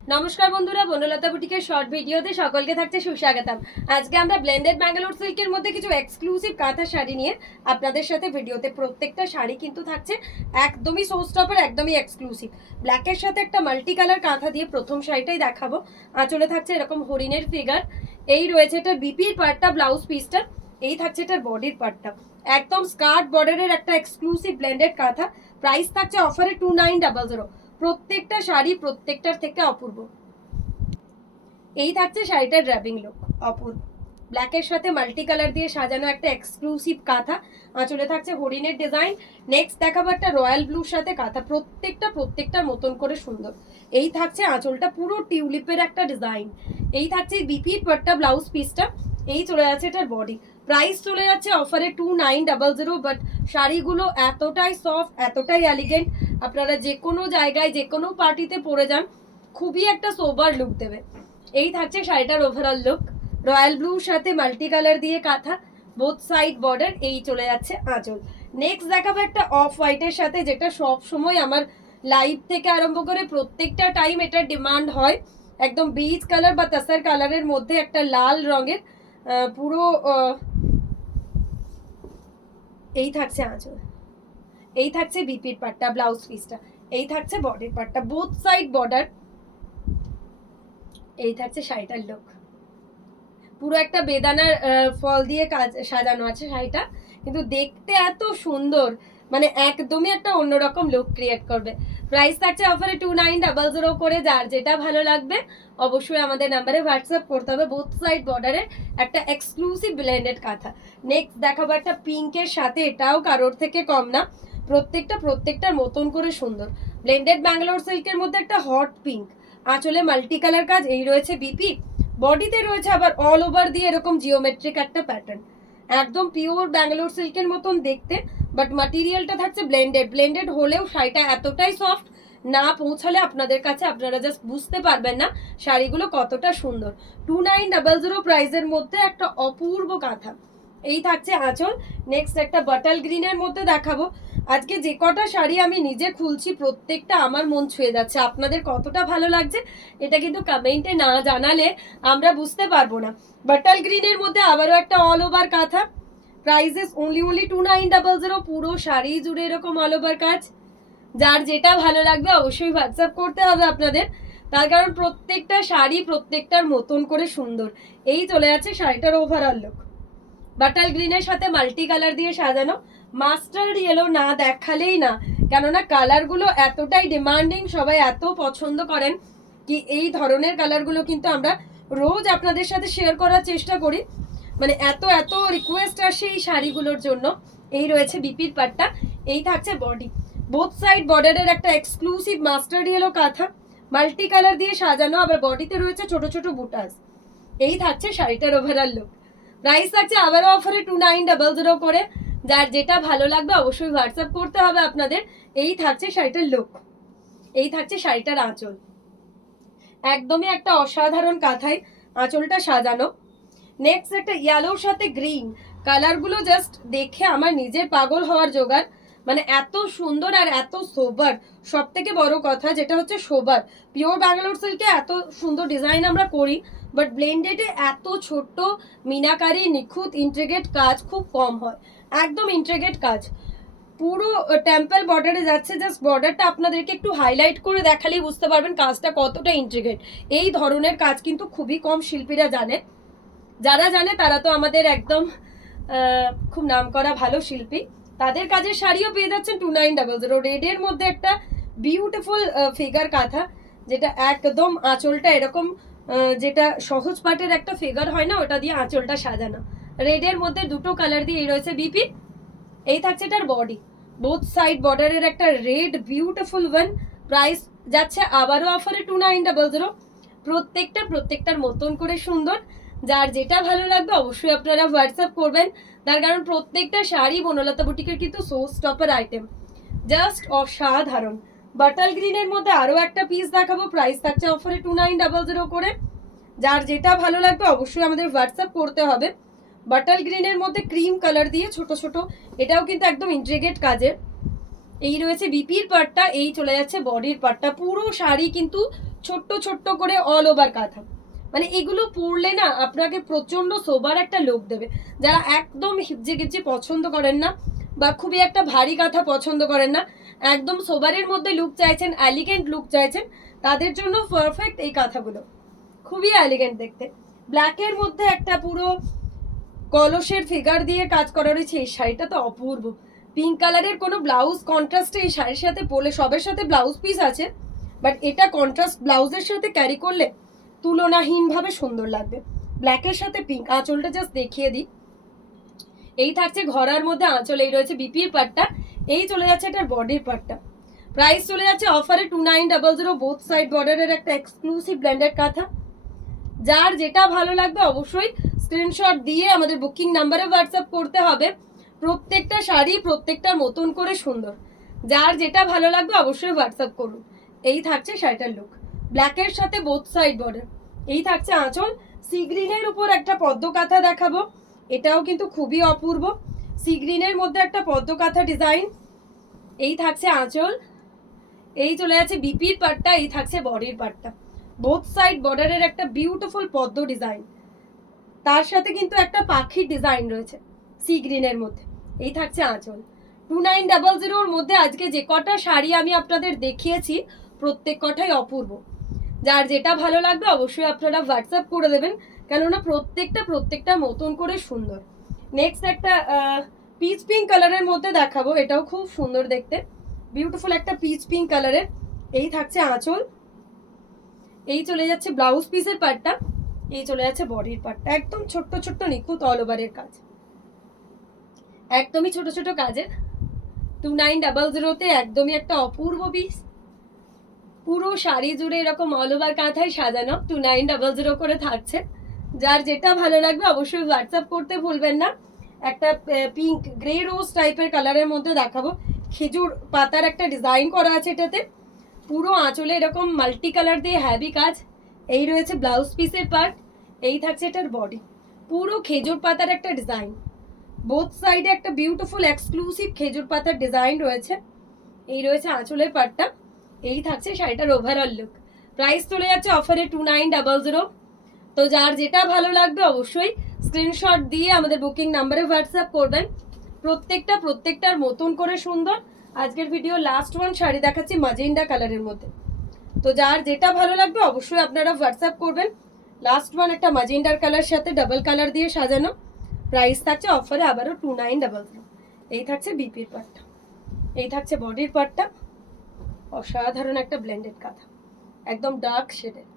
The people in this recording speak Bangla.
নমস্কার বন্ধুরা, বনলতা বুটিকের শর্ট ভিডিওতে সকলকে থাকছে সুস্বাগতম। আজকে আমরা ব্লেন্ডেড ব্যাঙ্গালোর সিল্কের মধ্যে কিছু এক্সক্লুসিভ কাঁথা শাড়ি নিয়ে আপনাদের সাথে ভিডিওতে। প্রত্যেকটা শাড়ি কিন্তু থাকছে একদমই শো স্টপের, একদমই এক্সক্লুসিভ। ব্ল্যাকের সাথে একটা মাল্টি কালার কাঁথা দিয়ে প্রথম শাড়িটাই দেখাবো। আঁচলে থাকছে এরকম হরিণের ফিগার। এই রয়েছে এটার বিপির পার্টটা, ব্লাউজ পিসটা। এই থাকছে এটার বডির পার্টটা, একদম স্কার্ট বর্ডারের একটা এক্সক্লুসিভ ব্লেন্ডেড কাঁথা। প্রাইস থাকছে অফারে 2900। প্রত্যেকটা শাড়ি প্রত্যেকটার থেকে অপূর্ব। এই থাকছে শাড়িটার ড্র্যাপিং লুক, অপূর্ব। ব্ল্যাকের সাথে মাল্টি কালার দিয়ে সাজানো একটা এক্সক্লুসিভ কাঁথা। আঁচলে থাকছে হরিণের ডিজাইন। নেক্সট দেখাবো একটা রয়্যাল ব্লুর সাথে কাঁথা, প্রত্যেকটার মতন করে সুন্দর। এই থাকছে আঁচলটা, পুরো টিউলিপের একটা ডিজাইন। এই থাকছে বিপির পাট্টা, ব্লাউজ পিসটা। এই চলে যাচ্ছে এটার বডি। প্রাইস চলে যাচ্ছে অফারে 2900। বাট শাড়িগুলো এতটাই সফট, এতটাই এলিগেন্ট, আপনারা যে কোনো জায়গায় যে কোনো পার্টিতে পরে যান, খুবই একটা সোবার লুক দেবে। এই থাকছে শাড়িটার ওভারঅল লুক, রয়্যাল ব্লুর সাথে মাল্টি কালার দিয়ে কাঁথা, বোথ সাইড বর্ডার। এই চলে যাচ্ছে আঁচল। নেক্সট দেখাবো একটা অফ হোয়াইটের সাথে, যেটা সব সময় আমার লাইভ থেকে আরম্ভ করে প্রত্যেকটা টাইম এটার ডিমান্ড হয়। একদম বিচ কালার বা তাসার কালারের মধ্যে একটা লাল রঙের পুরো। এই থাকছে আঁচল, এই থাকছে বিপির পাটটা, ব্লাউজ পিসটা। এই থাকছে বডির পাটটা, বোথ সাইড বর্ডার। এই থাকছে শাড়িটার লুক, পুরো একটা বেদানার ফল দিয়ে কাজ সাজানো আছে শাড়িটা, কিন্তু দেখতে এত সুন্দর, মানে একদমই একটা অন্যরকম লুক ক্রিয়েট করবে। প্রাইস থাকছে অফারে 2900 করে। যার যেটা ভালো লাগবে অবশ্যই আমাদের নাম্বারে হোয়াটসঅ্যাপ করতে হবে। বোথ সাইড বর্ডারের একটা এক্সক্লুসিভ ব্লেন্ডেড কাঁথা। নেক্সট দেখাবো একটা পিঙ্কের সাথে, এটাও কারোর থেকে কম না, প্রত্যেকটার মতন করে সুন্দর। ব্লেন্ডেড ব্যাঙ্গালোর সিল্কের মধ্যে একটা হট পিঙ্ক, আঁচলে মাল্টি কালার কাজ। এই রয়েছে বিপি, বডিতে রয়েছে আবার অল ওভার দিয়ে এরকম জিওমেট্রিক একটা প্যাটার্ন, একদম পিওর ব্যাঙ্গালোর সিল্কের মতন দেখতে। বাট মাটেরিয়ালটা থাকছে ব্লেন্ডেড হলেও শাড়িটা এতটাই সফট, না পৌঁছালে আপনাদের কাছে আপনারা জাস্ট বুঝতে পারবেন না শাড়িগুলো কতটা সুন্দর। 2900 প্রাইসের মধ্যে একটা অপূর্ব কাঁথা। এই থাকছে আঁচল। নেক্সট একটা বাটাল গ্রিনের মধ্যে দেখাবো। আজকে যে কটা শাড়ি আমি নিজে খুলছি, প্রত্যেকটা আমার মন ছুঁয়ে যাচ্ছে। আপনাদের কতটা ভালো লাগছে এটা কিন্তু কমেন্টে না জানালে আমরা বুঝতে পারবো না। বাটাল গ্রিনের মধ্যে আবারও একটা অল ওভার কাঁথা। Prices only 2900। পুরো শাড়ি জুড়ে এরকম অল ওভার কাজ। যার যেটা ভালো লাগবে অবশ্যই হোয়াটসঅ্যাপ করতে হবে আপনাদের, তার কারণ প্রত্যেকটা শাড়ি প্রত্যেকটার মতন করে সুন্দর। এই চলে যাচ্ছে শাড়িটার ওভারঅল লুক, বাটাল গ্রিনের সাথে মাল্টি কালার দিয়ে সাজানো। মাস্টার্ড ইয়েলো না দেখালেই না, কেননা কালারগুলো এতটাই ডিমান্ডিং, সবাই এত পছন্দ করেন কি এই ধরনের কালারগুলো কিন্তু আমরা রোজ আপনাদের সাথে শেয়ার করার চেষ্টা করি। মানে এত রিকোয়েস্ট আসে এই শাড়িগুলোর জন্য। এই রয়েছে বিপির পাট্টা। এই থাকছে বডি, বোথ সাইড বর্ডারের একটা এক্সক্লুসিভ মাস্টার্ড ইয়েলো কাঁথা, মাল্টি কালার দিয়ে সাজানো, আবার বডিতে রয়েছে ছোট ছোট বুটাস। এই থাকছে শাড়িটার ওভারঅল লুক। প্রাইস থাকছে আবারও অফারে 2900 করে। যার যেটা ভালো লাগবে অবশ্যই হোয়াটসঅ্যাপ করতে হবে আপনাদের। এই থাকছে শাড়িটার লুক, এই থাকছে শাড়িটার আঁচল, একদমই একটা অসাধারণ কাঁথায় আঁচলটা সাজানো। নেক্সট একটা ইয়েলোর সাথে গ্রিন, কালারগুলো জাস্ট দেখে আমার নিজের পাগল হওয়ার জোগাড়। মানে এত সুন্দর আর এত সোবার, সব থেকে বড় কথা যেটা হচ্ছে সোবার। পিওর ব্যাঙ্গালোর সিল্কে এত সুন্দর ডিজাইন আমরা করি, বাট ব্লেন্ডেডে এত ছোট্ট মিনাকারি নিখুঁত ইন্ট্রিগেট কাজ খুব কম হয়। একদম ইন্ট্রিগেট কাজ, পুরো টেম্পল বর্ডারে যাচ্ছে। জাস্ট বর্ডারটা আপনাদেরকে একটু হাইলাইট করে দেখালেই বুঝতে পারবেন কাজটা কতটা ইন্ট্রিগেট। এই ধরনের কাজ কিন্তু খুবই কম শিল্পীরা জানে। যারা জানে তারা তো আমাদের একদম খুব নাম করা ভালো শিল্পী, তাদের কাজের শাড়িও পেয়ে যাচ্ছেন 2900। রেডের মধ্যে একটা বিউটিফুল ফিগার কাঁথা, যেটা একদম আঁচলটা এরকম যেটা সহজ পাটের একটা ফিগার হয় না, ওটা দিয়ে আঁচলটা সাজানো। রেডের মধ্যে দুটো কালার দিয়ে এই রয়েছে বিপি। এই থাকছে এটার বডি, বোথ সাইড বর্ডারের একটা রেড বিউটিফুল ওয়ান। প্রাইস যাচ্ছে আবারও অফারে 2900। প্রত্যেকটার মতন করে সুন্দর। যার যেটা ভালো লাগবে অবশ্যই আপনারা হোয়াটসঅ্যাপ করবেন, তার কারণ প্রত্যেকটা শাড়ি বনলতা বুটিকের কিন্তু শো স্টপার আইটেম, জাস্ট অসাধারণ। বাটাল গ্রিনের মধ্যে আরো একটা পিস দেখাবো। প্রাইস থাকছে অফারে 2900 করে। যার যেটা ভালো লাগবে অবশ্যই আমাদের হোয়াটসঅ্যাপ করতে হবে। বাটাল গ্রিনের মধ্যে ক্রিম কালার দিয়ে ছোট ছোট, এটাও কিন্তু একদম ইন্ট্রিগেট কাজের। এই রয়েছে বিপির পাটটা, এই চলে যাচ্ছে বডির পাটটা। পুরো শাড়ি কিন্তু ছোট্ট ছোট্ট করে অল ওভার কাঁথা। মানে এগুলো পরলে না আপনাকে প্রচন্ড সোবার একটা লুক দেবে। যারা একদম হিপজে গিপজে পছন্দ করেন না বা খুবই একটা ভারী কাঁথা পছন্দ করেন না, একদম সোবারের মধ্যে লুক চাইছেন, এলিগেন্ট লুক চাইছেন, তাদের জন্য পারফেক্ট এই কাঁথাগুলো। খুবই এলিগেন্ট দেখতে। ব্ল্যাকের মধ্যে একটা পুরো কলসের ফিগার দিয়ে কাজ করা রয়েছে। এই শাড়িটা তো অপূর্ব। পিঙ্ক কালারের কোনো ব্লাউজ কন্ট্রাস্টে এই শাড়ির সাথে পরলে, সবের সাথে ব্লাউজ পিস আছে, বাট এটা কন্ট্রাস্ট ব্লাউজের সাথে ক্যারি করলে তুলনাহীনভাবে সুন্দর লাগবে। ব্ল্যাকের সাথে পিঙ্ক। আঁচলটা জাস্ট দেখিয়ে দিই। এই থাকছে ঘরার মধ্যে আঁচল, এই রয়েছে বিপির পাটটা, এই চলে যাচ্ছে এটার বডির পাটটা। প্রাইস চলে যাচ্ছে অফারে 2900, বোথ সাইড বর্ডারের একটা এক্সক্লুসিভ ব্র্যান্ডেড কাঁথা। যার যেটা ভালো লাগবে অবশ্যই স্ক্রিনশট দিয়ে আমাদের বুকিং নাম্বারে হোয়াটসঅ্যাপ করতে হবে। প্রত্যেকটা শাড়ি প্রত্যেকটা মতন করে সুন্দর। যার যেটা ভালো লাগবে অবশ্যই হোয়াটসঅ্যাপ করুন। এই থাকছে শাড়িটার লুক, ব্ল্যাকের সাথে বোথ সাইড বর্ডার। এই থাকছে আঁচল। সি গ্রিনের উপর একটা পদ্ম কাঁথা দেখাবো, এটাও কিন্তু খুবই অপূর্ব। সি গ্রিনের মধ্যে একটা পদ্ম কাঁথা ডিজাইন। এই থাকছে আঁচল, এই চলে যাচ্ছে বিপির পাটটা, এই থাকছে বডির পাটটা। বোথ সাইড বর্ডারের একটা বিউটিফুল পদ্ম ডিজাইন, তার সাথে কিন্তু একটা পাখির ডিজাইন রয়েছে সি গ্রিনের মধ্যে। এই থাকছে আঁচল। 2900 মধ্যে আজকে যে কটা শাড়ি আমি আপনাদের দেখিয়েছি প্রত্যেক কটাই অপূর্ব। যার যেটা ভালো লাগবে অবশ্যই আপনারা হোয়াটসঅ্যাপ করে দেবেন, কেননা প্রত্যেকটা মতন করে সুন্দর। নেক্সট একটা পিচ পিঙ্ক কালারের মধ্যে দেখাবো, এটাও খুব সুন্দর দেখতে, বিউটিফুল একটা পিচ পিঙ্ক কালারের। এই থাকছে আঁচল, এই চলে যাচ্ছে ব্লাউজ পিসের পার্টটা, এই চলে যাচ্ছে বডির পার্টটা। একদম ছোট্ট ছোট্ট নিখুঁত অল ওভারের কাজ, একদমই ছোট ছোট কাজের। 2900-তে একদমই একটা অপূর্ব পিস। পুরো শাড়ি জুড়ে এরকম অল ওভার কাঁথায় সাজানো 2900 করে থাকছে। যার যেটা ভালো লাগবে অবশ্যই হোয়াটসঅ্যাপ করতে ভুলবেন না। একটা পিঙ্ক গ্রে রোজ টাইপের কালারের মধ্যে দেখাবো, খেজুর পাতার একটা ডিজাইন করা আছে এটাতে। পুরো আঁচলে এরকম মাল্টি কালার দিয়ে হ্যাভি কাজ। এই রয়েছে ব্লাউজ পিসের পার্ট, এই থাকছে এটার বডি। পুরো খেজুর পাতার একটা ডিজাইন, বোথ সাইডে একটা বিউটিফুল এক্সক্লুসিভ খেজুর পাতার ডিজাইন রয়েছে। এই রয়েছে আঁচলের পার্টটা, এই থাকছে শাড়িটার ওভারঅল লুক। প্রাইস চলে যাচ্ছে অফারে 2900। তো যার যেটা ভালো লাগবে অবশ্যই স্ক্রিনশট দিয়ে আমাদের বুকিং নাম্বারে হোয়াটসঅ্যাপ করবেন। প্রত্যেকটার মতন করে সুন্দর। আজকের ভিডিও লাস্ট ওয়ান শাড়ি দেখাচ্ছি ম্যাজেন্ডা কালারের মধ্যে। তো যার যেটা ভালো লাগবে অবশ্যই আপনারা হোয়াটসঅ্যাপ করবেন। লাস্ট ওয়ান একটা ম্যাজেন্ডার কালার সাথে ডাবল কালার দিয়ে সাজানো। প্রাইস থাকছে অফারে আবারও 2900। এই থাকছে বিপির পার্টটা, এই থাকছে বডির পার্টটা। অসাধারণ একটা ব্লেন্ডেড কাঁথা, একদম ডার্ক শেডের।